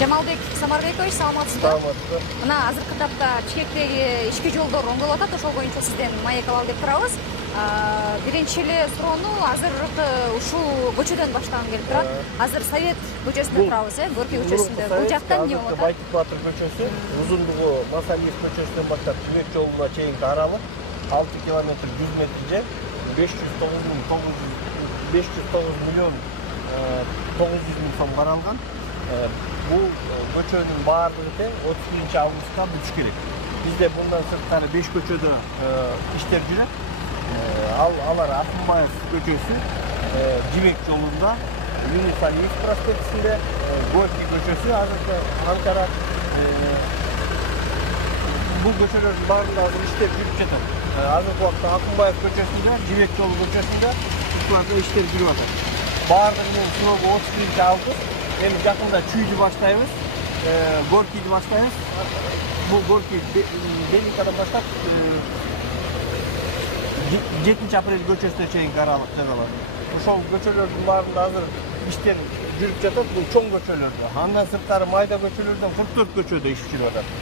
Жамалбек Самарбекович, саламатсызбы? Саламатсызбы. Мына азыркы тапта Бишкектеги ички жолдор оңдолуп атат, ошол боюнча сизден маек алалы деп турабыз. Биринчи эле суроону азыркы ушул көчөдөн баштагым келип турат. Азыр Совет көчөсүндө турабыз, Горький көчөсүндө. Бул жактан эмне болуп атат? Байтик Батыр көчөсү, узундугу Масалиев көчөсүнөн баштап Жибек жолуна чейинки аралык 6 километр 100 метр же 509 миллион 900 миң сом каралган. Бул көчөнүн баардыгы тең 31 августка бүтүш керек. Бизде bundan сырткары 5 көчөдө иштер жүрөт. Алар Акынбаев көчөсү, Жибек жолунда, Юнус Алиев проспектисинде, Горький көчөсү, азыркы Анкара бул көчөлөрдүн баарында азыр иштер жүрүп жатат. Азыркы убакытта Акынбаев көчөсүндө, Жибек жолу көчөсүндө иштер жүрүп атат. Баардыгынын срогу 31 август. Эми жакында Чүйдү баштайбыз, Горькийди баштайбыз. Бул Горький Беликадан баштап 7 апрель көчөсүнө чейинки аралык жазалат. Ошол көчөлөрдүн баарында азыр иштер жүрүп жатат. Бул чоң көчөлөрдө. Андан сырткары майда көчөлөрдөн 44 көчөдө иш жүрүп атат.